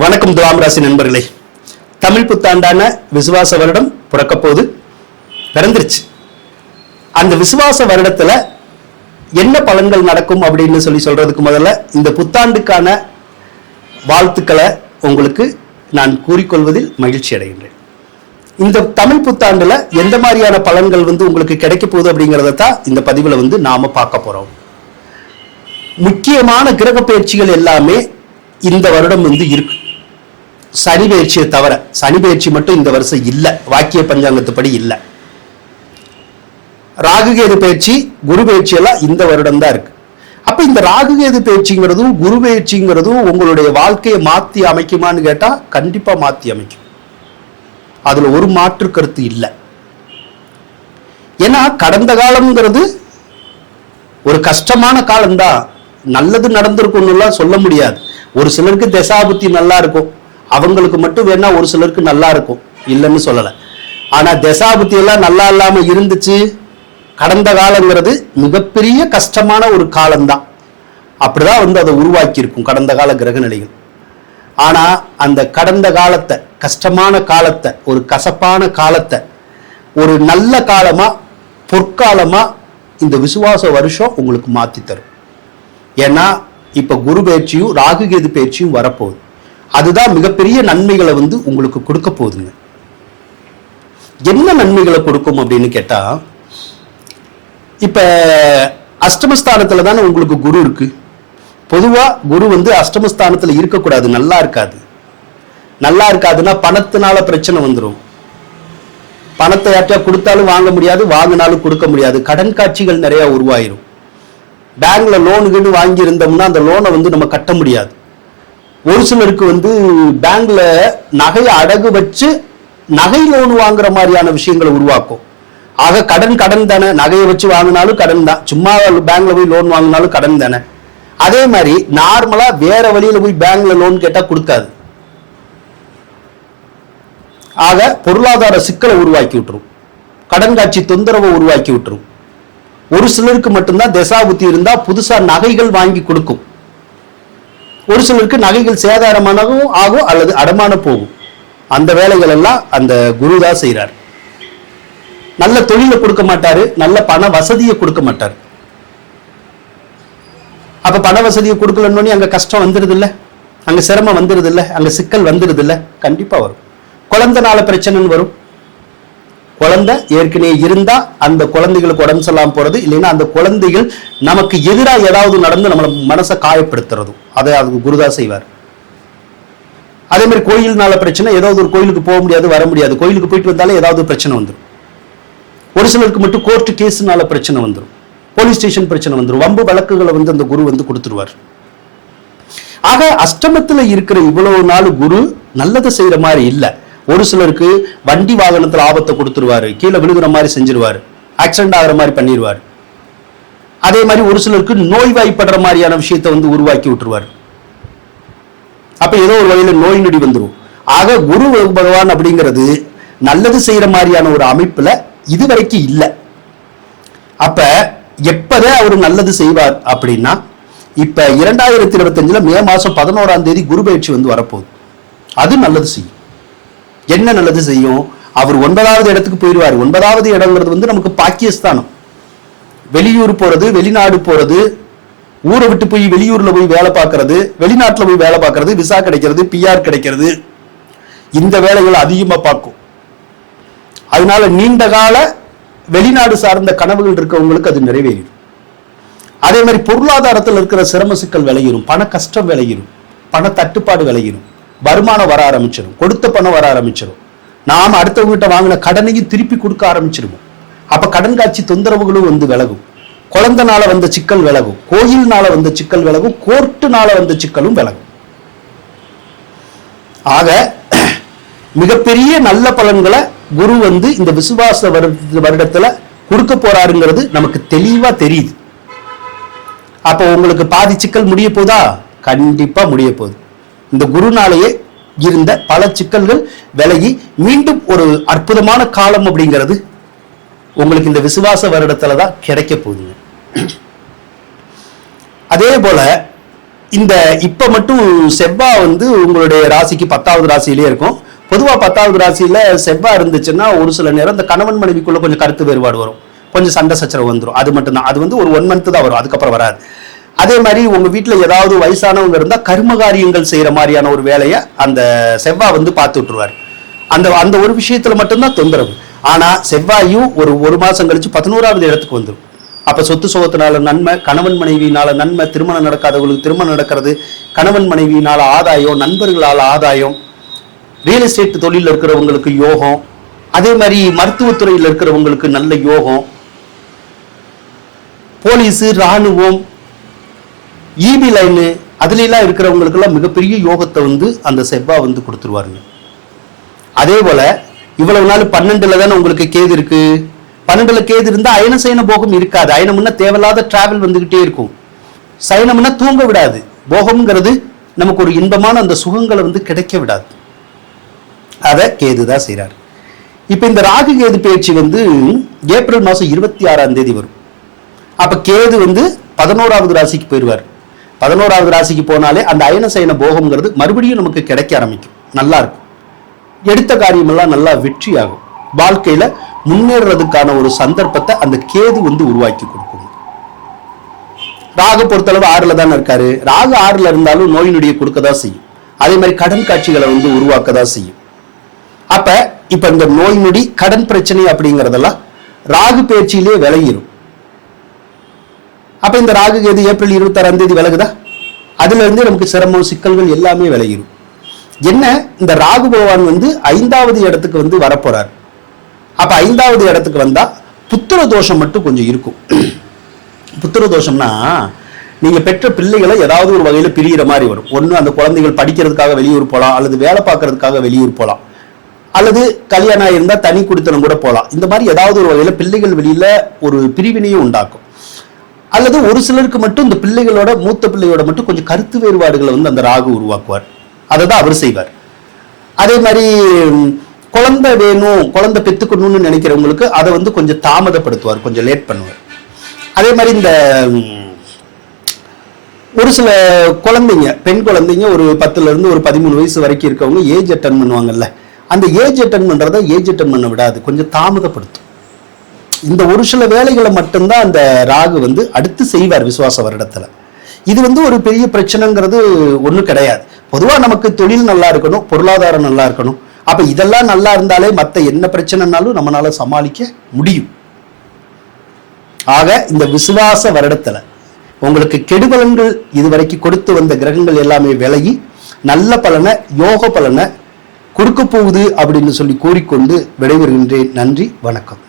வணக்கம் துலாம் ராசி நண்பர்களே. தமிழ் புத்தாண்டான விசுவாச வருடம் பிறக்கப்போது பிறந்துருச்சு. அந்த விசுவாச வருடத்துல என்ன பலன்கள் நடக்கும் அப்படின்னு சொல்லி சொல்றதுக்கு முதல்ல இந்த புத்தாண்டுக்கான வாழ்த்துக்களை உங்களுக்கு நான் கூறிக்கொள்வதில் மகிழ்ச்சி அடைகின்றேன். இந்த தமிழ் புத்தாண்டுல எந்த மாதிரியான பலன்கள் வந்து உங்களுக்கு கிடைக்க போகுது அப்படிங்கிறத தான் இந்த பதிவுல வந்து நாம பார்க்க போறோம். முக்கியமான கிரக பயிற்சிகள் எல்லாமே இந்த வருடம் வந்து இருக்கு. சனி பயிற்சியை தவிர சனி பயிற்சி மட்டும் இந்த வருஷம் இல்லை. வாக்கிய பஞ்சாங்கத்துப்படி இல்லை. ராகுகேது பயிற்சி குரு பயிற்சி எல்லாம் இந்த வருடம் தான் இருக்கு. அப்ப இந்த ராகுகேது பயிற்சிங்கிறதும் குரு பயிற்சிங்கிறதும் உங்களுடைய வாழ்க்கையை மாத்தி அமைக்குமான்னு கேட்டா கண்டிப்பா மாத்தி அமைக்கும். அதுல ஒரு மாற்று கருத்து இல்லை. ஏன்னா கடந்த காலம்ங்கிறது ஒரு கஷ்டமான காலம்தான். நல்லது நடந்திருக்கும்னுலாம் சொல்ல முடியாது. ஒரு சிலருக்கு தசாபுத்தி நல்லா இருக்கும். அவங்களுக்கு மட்டும் வேணா ஒரு சிலருக்கு நல்லா இருக்கும். இல்லைன்னு சொல்லலை. ஆனால் தசாபுத்தி எல்லாம் நல்லா இல்லாமல் இருந்துச்சு. கடந்த காலங்கிறது மிகப்பெரிய கஷ்டமான ஒரு காலம்தான். அப்படிதான் வந்து அதை உருவாக்கி இருக்கும் கடந்த கால கிரகநிலைகள் ஆனால் அந்த கடந்த காலத்தை கஷ்டமான காலத்தை ஒரு கசப்பான காலத்தை ஒரு நல்ல காலமாக பொற்காலமாக இந்த விசுவாச வருஷம் உங்களுக்கு மாற்றி தரும். ஏன்னா இப்போ குரு பயிற்சியும் ராகுகேது பயிற்சியும் வரப்போகுது. அதுதான் மிகப்பெரிய நன்மைகளை வந்து உங்களுக்கு கொடுக்க போகுதுங்க. என்ன நன்மைகளை கொடுக்கும் அப்படின்னு கேட்டால் இப்போ அஷ்டமஸ்தானத்தில் தானே உங்களுக்கு குரு இருக்கு. பொதுவாக குரு வந்து அஷ்டமஸ்தானத்தில் இருக்கக்கூடாது நல்லா இருக்காது. நல்லா இருக்காதுன்னா பணத்தினால பிரச்சனை வந்துடும் பணத்தை யார்ட்டா கொடுத்தாலும் வாங்க முடியாது வாங்கினாலும் கொடுக்க முடியாது. கடன் காட்சிகள் நிறையா உருவாயிரும். பேங்க்ல லோனுக்குன்னு வாங்கியிருந்தோம்னா அந்த லோனை வந்து நம்ம கட்ட முடியாது. ஒரு சிலருக்கு வந்து பேங்க்ல நகையை அடகு வச்சு நகை லோன் வாங்குற மாதிரியான விஷயங்களை உருவாக்கும். ஆக கடன் கடன் தானே. நகையை வச்சு வாங்கினாலும் கடன் தான். சும்மா பேங்க்ல போய் லோன் வாங்கினாலும் கடன் தானே. அதே மாதிரி நார்மலா வேற வழியில போய் பேங்க்ல லோன் கேட்டா கொடுக்காது. ஆக பொருளாதார சிக்கலை உருவாக்கி விட்டுரும். கடன் காட்சி தொந்தரவை உருவாக்கி விட்டுரும். ஒரு சிலருக்கு மட்டும்தான் திசா புத்தி இருந்தா புதுசா நகைகள் வாங்கி கொடுக்கும். ஒரு சிலருக்கு நகைகள் சேதாரமானவும் ஆகும் அல்லது அடமான போகும். அந்த வேலைகள் எல்லாம் அந்த குரு தான் செய்கிறார் நல்ல தொழிலை கொடுக்க மாட்டாரு நல்ல பண வசதியை கொடுக்க மாட்டார். அப்ப பண வசதியை கொடுக்கலன்னு அங்க கஷ்டம் வந்துருது இல்ல அங்க சிரமம் வந்துருது இல்ல அங்க சிக்கல் வந்துருது இல்ல கண்டிப்பா வரும். குழந்தைனால பிரச்சனைன்னு வரும். குழந்தை ஏற்கனவே இருந்தா அந்த குழந்தைகளுக்கு உடம்பு சொல்லாமல் போறது இல்லைன்னா அந்த குழந்தைகள் நமக்கு எதிராக ஏதாவது நடந்து நம்மள மனசை காயப்படுத்துறதும் அதை அதுக்கு குருதா செய்வார். அதே மாதிரி கோயில்னால பிரச்சனை ஏதாவது ஒரு கோயிலுக்கு போக முடியாது வர முடியாது. கோயிலுக்கு போயிட்டு வந்தாலே ஏதாவது ஒரு பிரச்சனை வந்துடும் ஒரு சிலருக்கு மட்டும் கோர்ட்டு கேஸ்னால பிரச்சனை வந்துடும் போலீஸ் ஸ்டேஷன் பிரச்சனை வந்துடும் வம்பு வழக்குகளை வந்து அந்த குரு வந்து கொடுத்துருவார். ஆக அஷ்டமத்தில் இருக்கிற இவ்வளவு நாள் குரு நல்லதை செய்யற மாதிரி இல்லை. ஒரு சிலருக்கு வண்டி வாகனத்துல ஆபத்தை கொடுத்துருவாரு. கீழே விழுகிற மாதிரி செஞ்சிருவாரு. ஆக்சிடென்ட் ஆகிற மாதிரி பண்ணிடுவார் அதே மாதிரி ஒரு சிலருக்கு நோய்வாய்ப்படுற மாதிரியான விஷயத்தை வந்து உருவாக்கி விட்டுருவார். அப்ப ஏதோ ஒரு வகையில் நோய் நொடி வந்துடும் ஆக குரு பகவான் அப்படிங்கிறது நல்லது செய்யற மாதிரியான ஒரு அமைப்புல இதுவரைக்கும் இல்லை. அப்ப எப்பதே அவர் நல்லது செய்வார் அப்படின்னா இப்ப இரண்டாயிரத்தி இருபத்தஞ்சுல மே மாசம் பதினோராம் தேதி குரு பயிற்சி வந்து வரப்போகுது. அது நல்லது செய்யும். என்ன நல்லது செய்யும்? அவர் ஒன்பதாவது இடத்துக்கு போயிடுவார். ஒன்பதாவது இடங்கிறது வந்து நமக்கு பாக்கியஸ்தானம். வெளியூர் போறது வெளிநாடு போறது ஊரை விட்டு போய் வெளியூர்ல போய் வேலை பார்க்கறது வெளிநாட்டுல போய் வேலை பார்க்கறது விசா கிடைக்கிறது பிஆர் கிடைக்கிறது. இந்த வேலைகள் அதிகமா பார்க்கும். அதனால நீண்ட கால வெளிநாடு சார்ந்த கனவுகள் இருக்கவங்களுக்கு அது நிறைவேறும் அதே மாதிரி பொருளாதாரத்தில் இருக்கிற சிரம சிக்கல் விளையிடும் பண கஷ்டம் விளையிடும் பண தட்டுப்பாடு விளையிடும் வருமானம் வர ஆரம்பிச்சிடும் கொடுத்த பணம் வர ஆரம்பிச்சிடும் நாம் அடுத்தவங்ககிட்ட வாங்கின கடனையும் திருப்பி கொடுக்க ஆரம்பிச்சிருவோம். அப்ப கடன் காட்சி தொந்தரவுகளும் வந்து விலகும். குழந்தனால வந்த சிக்கல் விலகும். கோயில்னால வந்த சிக்கல் விலகும். கோர்ட்டுனால வந்த சிக்கலும் விலகும். ஆக மிகப்பெரிய நல்ல பலன்களை குரு வந்து இந்த விசுவாச வருட- வருடத்துல கொடுக்க போறாருங்கிறது நமக்கு தெளிவா தெரியுது. அப்போ உங்களுக்கு பாதி சிக்கல் முடிய போதா? கண்டிப்பா முடிய போகுது. இந்த குருனாலேயே இருந்த பல சிக்கல்கள் விலகி மீண்டும் ஒரு அற்புதமான காலம் அப்படிங்கிறது உங்களுக்கு இந்த விசுவாச வருடத்துல தான் கிடைக்க போகுதுங்க. அதே போல இந்த இப்ப மட்டும் செவ்வா வந்து உங்களுடைய ராசிக்கு பத்தாவது ராசியிலே இருக்கும். பொதுவா பத்தாவது ராசியில செவ்வா இருந்துச்சுன்னா ஒரு சில நேரம் இந்த கணவன் மனைவிக்குள்ள கொஞ்சம் கருத்து வேறுபாடு வரும். கொஞ்சம் சண்டை சச்சரவு வந்துடும் அது மட்டும்தான். அது வந்து ஒரு ஒன் மந்த் தான் வரும். அதுக்கப்புறம் வராது. அதே மாதிரி உங்க வீட்டில் ஏதாவது வயசானவங்க இருந்தால் கர்மகாரியங்கள் செய்கிற மாதிரியான ஒரு வேலையை அந்த செவ்வாய் வந்து பார்த்து விட்டுருவார். அந்த அந்த ஒரு விஷயத்துல மட்டும்தான் தொந்தரவு. ஆனா செவ்வாயும் ஒரு ஒரு மாசம் கழிச்சு பதினோராவது இடத்துக்கு வந்துடும் அப்ப சொத்து சுகத்தினால நன்மை கணவன் மனைவியினால நன்மை திருமணம் நடக்காதவங்களுக்கு திருமணம் நடக்கிறது கணவன் மனைவியினால ஆதாயம் நண்பர்களால் ஆதாயம் ரியல் எஸ்டேட் தொழிலில் இருக்கிறவங்களுக்கு யோகம் அதே மாதிரி மருத்துவத்துறையில் இருக்கிறவங்களுக்கு நல்ல யோகம் போலீஸு ராணுவம் இபி லைனு அதுலலாம் இருக்கிறவங்களுக்கெல்லாம் மிகப்பெரிய யோகத்தை வந்து அந்த செவ்வாய் வந்து கொடுத்துருவாருங்க. அதே போல் இவ்வளவு நாள் பன்னெண்டில் தானே உங்களுக்கு கேது இருக்கு? பன்னெண்டில் கேது இருந்தால் அயன சயன போகம் இருக்காது. அயனம்னா தேவையில்லாத டிராவல் வந்துக்கிட்டே இருக்கும். சயனம்னா தூங்க விடாது. போகம்ங்கிறது நமக்கு ஒரு இன்பமான அந்த சுகங்களை வந்து கிடைக்க விடாது. அதை கேது தான் செய்கிறார் இப்போ இந்த ராகு கேது பயிற்சி வந்து ஏப்ரல் மாதம் இருபத்தி ஆறாம் தேதி வரும். அப்போ கேது வந்து பதினோராவது ராசிக்கு போயிடுவார் பதினோராவது ராசிக்கு போனாலே அந்த அயன சயன போகம்ங்கிறது மறுபடியும் நமக்கு கிடைக்க ஆரம்பிக்கும். நல்லா இருக்கும். எடுத்த காரியமெல்லாம் நல்லா வெற்றி ஆகும் வாழ்க்கையில முன்னேறதுக்கான ஒரு சந்தர்ப்பத்தை அந்த கேது வந்து உருவாக்கி கொடுக்கும். ராகு பொறுத்தளவு ஆறுல தானே இருக்காரு. ராகு ஆறுல இருந்தாலும் நோய் நொடியை கொடுக்க தான் செய்யும். அதே மாதிரி கடன் காட்சிகளை வந்து உருவாக்க தான் செய்யும். அப்ப இப்ப இந்த நோய் நொடி கடன் பிரச்சனை அப்படிங்கறதெல்லாம் ராகு பேச்சிலே விளையிடும் அப்ப இந்த ராகு கேது ஏப்ரல் இருபத்தாறாம் தேதி விலகுதா? அதுல இருந்து நமக்கு சிரமம் சிக்கல்கள் எல்லாமே விலகிடும் என்ன? இந்த ராகு பகவான் வந்து ஐந்தாவது இடத்துக்கு வந்து வரப்போறார். அப்ப ஐந்தாவது இடத்துக்கு வந்தா புத்திர தோஷம் மட்டும் கொஞ்சம் இருக்கும். புத்திர தோஷம்னா நீங்க பெற்ற பிள்ளைகளை ஏதாவது ஒரு வகையில பிரிகிற மாதிரி வரும். ஒன்று அந்த குழந்தைகள் படிக்கிறதுக்காக வெளியூர் போகலாம் அல்லது வேலை பார்க்கறதுக்காக வெளியூர் போகலாம் அல்லது கல்யாணம் இருந்தால் தனி குடித்தனம் கூட போகலாம் இந்த மாதிரி ஏதாவது ஒரு வகையில் பிள்ளைகள் வெளியில ஒரு பிரிவினையும் உண்டாக்கும். அல்லது ஒரு சிலருக்கு மட்டும் இந்த பிள்ளைகளோட மூத்த பிள்ளையோட மட்டும் கொஞ்சம் கருத்து வேறுபாடுகளை வந்து அந்த ராகு உருவாக்குவார். அதை தான் அவர் செய்வார். அதே மாதிரி குழந்தை வேணும் குழந்தை பெற்றுக்கணும்னு நினைக்கிறவங்களுக்கு அதை வந்து கொஞ்சம் தாமதப்படுத்துவார் கொஞ்சம் லேட் பண்ணுவார். அதே மாதிரி இந்த ஒரு சில குழந்தைங்க பெண் குழந்தைங்க ஒரு பத்துலேருந்து ஒரு பதிமூணு வயசு வரைக்கும் இருக்கவங்க ஏஜ் அட்டன் பண்ணுவாங்கல்ல அந்த ஏஜ் அட்டன் பண்ணுறத ஏஜ் அட்டன் பண்ண விடாது கொஞ்சம் தாமதப்படுத்தும். இந்த ஒரு சில வேலைகளை மட்டும்தான் அந்த ராகு வந்து அடுத்து செய்வார் விசுவாச வருடத்துல. இது வந்து ஒரு பெரிய பிரச்சனைங்கிறது ஒண்ணும் கிடையாது. பொதுவா நமக்கு தொழில் நல்லா இருக்கணும் பொருளாதாரம் நல்லா இருக்கணும். அப்ப இதெல்லாம் நல்லா இருந்தாலே மத்த என்ன பிரச்சனைனாலும் நம்மளால சமாளிக்க முடியும். ஆக இந்த விசுவாச வருடத்துல உங்களுக்கு கெடுபலன்கள் இதுவரைக்கும் கொடுத்து வந்த கிரகங்கள் எல்லாமே விலகி நல்ல பலனை யோக பலனை கொடுக்க போகுது அப்படின்னு சொல்லி கூறிக்கொண்டு விடைபெறுகின்றேன். நன்றி வணக்கம்.